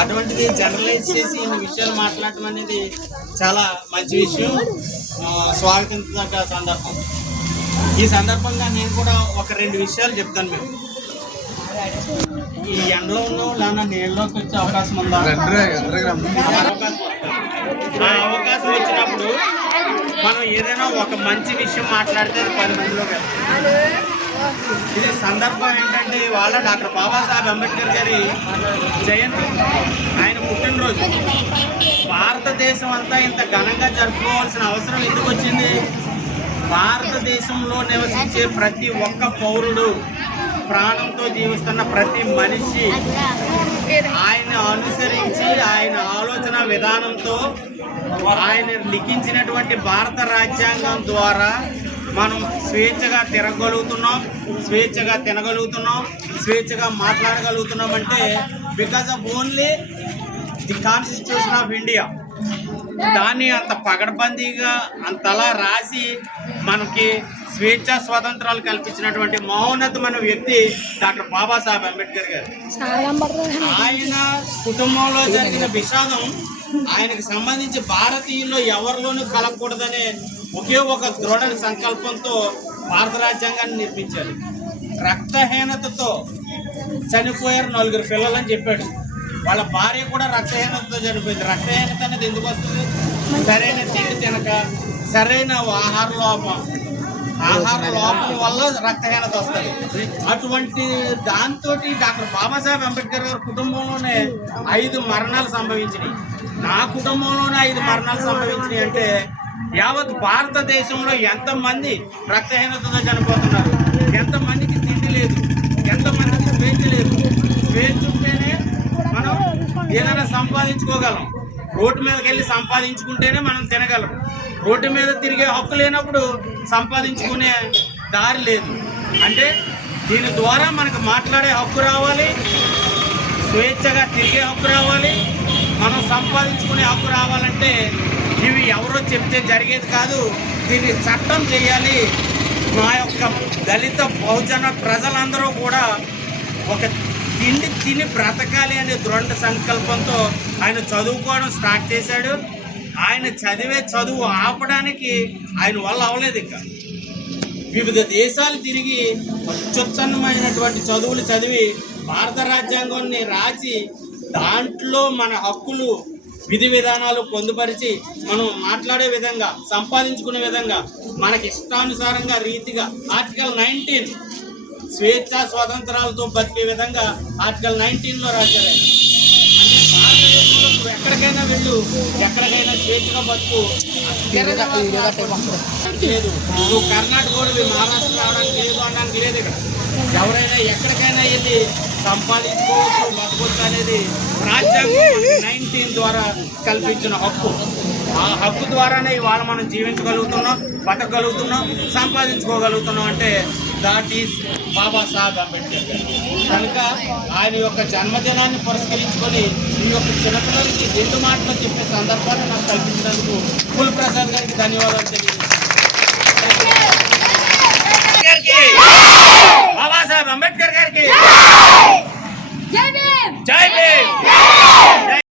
అటువంటిది జనరలైజ్ చేసి ఇన్ని విషయాలు మాట్లాడటం అనేది చాలా మంచి విషయం, స్వాగతించదగ్గ సందర్భం. ఈ సందర్భంగా నేను కూడా ఒక 2 విషయాలు చెప్తాను. మీకు ఈ ఎండలో లేనా నీళ్ళలోకి వచ్చే అవకాశం ఉందా? అవకాశం వచ్చినప్పుడు మనం ఏదైనా ఒక మంచి విషయం మాట్లాడితే 10 మందిలో వెళ్తాం. ఇది సందర్భం ఏంటంటే ఇవాళ డాక్టర్ బాబాసాహెబ్ అంబేద్కర్ గారి జయంతి, ఆయన పుట్టినరోజు. భారతదేశం అంతా ఇంత ఘనంగా జరుపుకోవాల్సిన అవసరం ఎందుకు వచ్చింది? భారతదేశంలో నివసించే ప్రతి ఒక్క పౌరుడు, ప్రాణంతో జీవిస్తున్న ప్రతి మనిషి ఆయన అనుసరించి ఆయన ఆలోచన విధానంతో ఆయన లిఖించినటువంటి భారత రాజ్యాంగం ద్వారా మనం స్వేచ్ఛగా తిరగలుగుతున్నాం, స్వేచ్ఛగా తినగలుగుతున్నాం, స్వేచ్ఛగా మాట్లాడగలుగుతున్నాం. అంటే because of only the constitution of India. దాన్ని అంత పగడబందీగా అంతలా రాసి మనకి స్వేచ్ఛ స్వాతంత్రాలు కల్పించినటువంటి మహోన్నతమైన వ్యక్తి డాక్టర్ బాబాసాహెబ్ అంబేద్కర్ గారు. ఆయన కుటుంబంలో జరిగిన విషాదం ఆయనకు సంబంధించి భారతీయుల్లో ఎవరిలోనూ కలగకూడదనే ఒకే ఒక దృఢ సంకల్పంతో భారత రాజ్యాంగాన్ని నిర్మించారు. రక్తహీనతతో చనిపోయారు 4 పిల్లలని చెప్పాడు. వాళ్ళ భార్య కూడా రక్తహీనతతో చనిపోయింది. రక్తహీనత అనేది ఎందుకు వస్తుంది? సరైన తిండి తినక, సరైన ఆహార లోపం వల్ల రక్తహీనత వస్తుంది. అటువంటి దాంతో డాక్టర్ బాబాసాహెబ్ అంబేద్కర్ గారి కుటుంబంలోనే 5 మరణాలు సంభవించినాయి. నా కుటుంబంలోనే 5 మరణాలు సంభవించినాయి. అంటే యావత్ భారతదేశంలో ఎంతమంది రక్తహీనతతో చనిపోతున్నారు, ఎంతమందికి తిండి లేదు, ఎంతమందికి స్వేచ్ఛ లేదు. స్వేచ్ఛ ఉంటేనే మనం ఏదైనా సంపాదించుకోగలం. రోడ్డు మీదకి వెళ్ళి సంపాదించుకుంటేనే మనం తినగలం. రోడ్డు మీద తిరిగే హక్కు లేనప్పుడు సంపాదించుకునే దారి లేదు. అంటే దీని ద్వారా మనకు మాట్లాడే హక్కు రావాలి, స్వేచ్ఛగా తిరిగే హక్కు రావాలి, మనం సంపాదించుకునే హక్కు రావాలంటే ఇవి ఎవరో చెప్తే జరిగేది కాదు. దీన్ని చట్టం చేయాలి. మా యొక్క దళిత బహుజన ప్రజలందరూ కూడా ఒక తిండి తిని బ్రతకాలి అనే దృఢ సంకల్పంతో ఆయన చదువుకోవడం స్టార్ట్ చేశాడు. ఆయన చదివే చదువు ఆపడానికి ఆయన వల్ల అవ్వలేదు. ఇంకా వివిధ దేశాలు తిరిగి అత్యుత్తమమైనటువంటి చదువులు చదివి భారత రాజ్యాంగాన్ని రాసి దాంట్లో మన హక్కులు, విధి విధానాలు పొందుపరిచి మనం మాట్లాడే విధంగా, సంపాదించుకునే విధంగా, మనకి ఇష్టానుసారంగా రీతిగా ఆర్టికల్ 19 స్వేచ్ఛ స్వాతంత్రాలతో బతికే విధంగా ఆర్టికల్ 19లో రాశారు. అంటే భారతదేశంలో నువ్వు ఎక్కడికైనా వెళ్ళు, ఎక్కడికైనా స్వేచ్ఛగా బతుకు లేదు. నువ్వు కర్ణాటక మహారాష్ట్ర రావడానికి లేదు అనడానికి లేదు. ఇక్కడ ఎవరైనా ఎక్కడికైనా వెళ్ళి సంపాదించుకోవచ్చు, బతకొచ్చు అనేది రాజ్యాంగం 19 ద్వారా కల్పించిన హక్కు. ఆ హక్కు ద్వారానే ఇవాళ మనం జీవించగలుగుతున్నాం, బతకగలుగుతున్నాం, సంపాదించుకోగలుగుతున్నాం. అంటే దాట్ ఈస్ బాబాసాహెబ్ అంబేద్కర్ గారు. కనుక ఆయన యొక్క జన్మదినాన్ని పురస్కరించుకొని ఈ యొక్క చిన్నపిల్లలకి 2 మాటలు చెప్పే సందర్భాన్ని నాకు కల్పించినందుకు కుల్ ప్రసాద్ గారికి ధన్యవాదాలు.